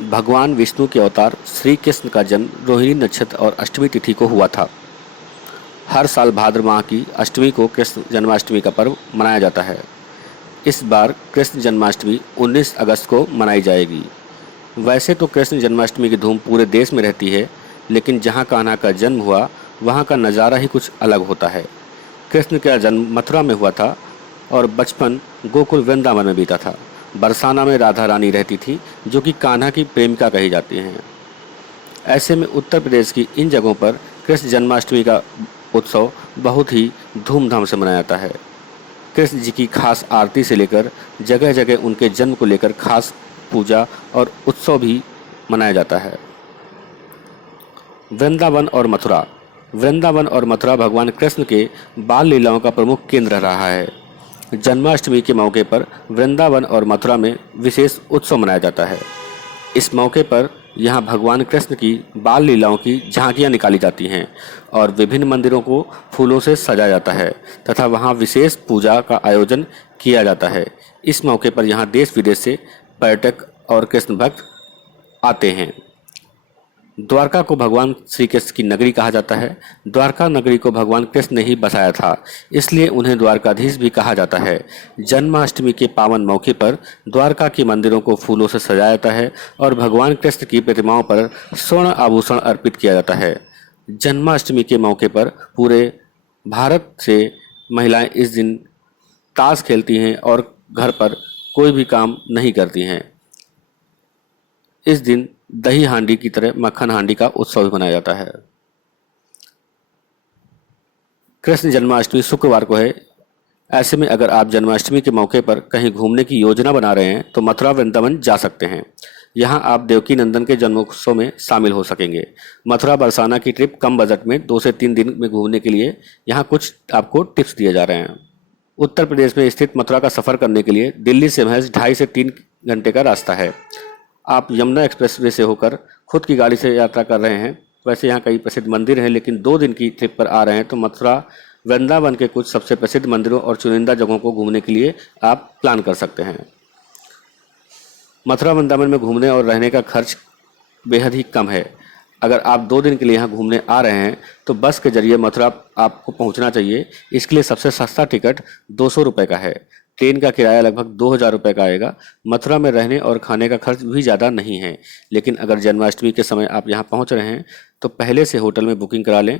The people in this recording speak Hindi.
भगवान विष्णु के अवतार श्री कृष्ण का जन्म रोहिणी नक्षत्र और अष्टमी तिथि को हुआ था। हर साल भाद्र माह की अष्टमी को कृष्ण जन्माष्टमी का पर्व मनाया जाता है। इस बार कृष्ण जन्माष्टमी 19 अगस्त को मनाई जाएगी। वैसे तो कृष्ण जन्माष्टमी की धूम पूरे देश में रहती है, लेकिन जहाँ कान्हा का जन्म हुआ वहाँ का नज़ारा ही कुछ अलग होता है। कृष्ण का जन्म मथुरा में हुआ था और बचपन गोकुल वृंदावन में बीता था। बरसाना में राधा रानी रहती थी, जो कि कान्हा की प्रेमिका कही जाती हैं। ऐसे में उत्तर प्रदेश की इन जगहों पर कृष्ण जन्माष्टमी का उत्सव बहुत ही धूमधाम से मनाया जाता है। कृष्ण जी की खास आरती से लेकर जगह जगह उनके जन्म को लेकर खास पूजा और उत्सव भी मनाया जाता है। वृंदावन और मथुरा भगवान कृष्ण के बाल लीलाओं का प्रमुख केंद्र रहा है। जन्माष्टमी के मौके पर वृंदावन और मथुरा में विशेष उत्सव मनाया जाता है। इस मौके पर यहाँ भगवान कृष्ण की बाल लीलाओं की झांकियाँ निकाली जाती हैं और विभिन्न मंदिरों को फूलों से सजाया जाता है तथा वहाँ विशेष पूजा का आयोजन किया जाता है। इस मौके पर यहाँ देश विदेश से पर्यटक और कृष्ण भक्त आते हैं। द्वारका को भगवान श्री कृष्ण की नगरी कहा जाता है। द्वारका नगरी को भगवान कृष्ण ने ही बसाया था, इसलिए उन्हें द्वारकाधीश भी कहा जाता है। जन्माष्टमी के पावन मौके पर द्वारका के मंदिरों को फूलों से सजाया जाता है और भगवान कृष्ण की प्रतिमाओं पर स्वर्ण आभूषण अर्पित किया जाता है। जन्माष्टमी के मौके पर पूरे भारत से महिलाएं इस दिन ताश खेलती हैं और घर पर कोई भी काम नहीं करती हैं। इस दिन दही हांडी की तरह मक्खन हांडी का उत्सव भी मनाया जाता है। कृष्ण जन्माष्टमी शुक्रवार को है। ऐसे में अगर आप जन्माष्टमी के मौके पर कहीं घूमने की योजना बना रहे हैं तो मथुरा वृंदावन जा सकते हैं। यहाँ आप देवकी नंदन के जन्मोत्सव में शामिल हो सकेंगे। मथुरा बरसाना की ट्रिप कम बजट में 2 से 3 दिन में घूमने के लिए यहाँ कुछ आपको टिप्स दिए जा रहे हैं। उत्तर प्रदेश में स्थित मथुरा का सफ़र करने के लिए दिल्ली से महज 2.5 से 3 घंटे का रास्ता है। आप यमुना एक्सप्रेसवे से होकर खुद की गाड़ी से यात्रा कर रहे हैं। वैसे यहाँ कई प्रसिद्ध मंदिर हैं, लेकिन 2 दिन की ट्रिप पर आ रहे हैं तो मथुरा वृंदावन के कुछ सबसे प्रसिद्ध मंदिरों और चुनिंदा जगहों को घूमने के लिए आप प्लान कर सकते हैं। मथुरा वृंदावन में घूमने और रहने का खर्च बेहद ही कम है। अगर आप 2 दिन के लिए यहाँ घूमने आ रहे हैं तो बस के जरिए मथुरा आपको पहुँचना चाहिए। इसके लिए सबसे सस्ता टिकट 200 रुपये का है। ट्रेन का किराया लगभग 2000 रुपये का आएगा। मथुरा में रहने और खाने का खर्च भी ज़्यादा नहीं है, लेकिन अगर जन्माष्टमी के समय आप यहाँ पहुँच रहे हैं तो पहले से होटल में बुकिंग करा लें।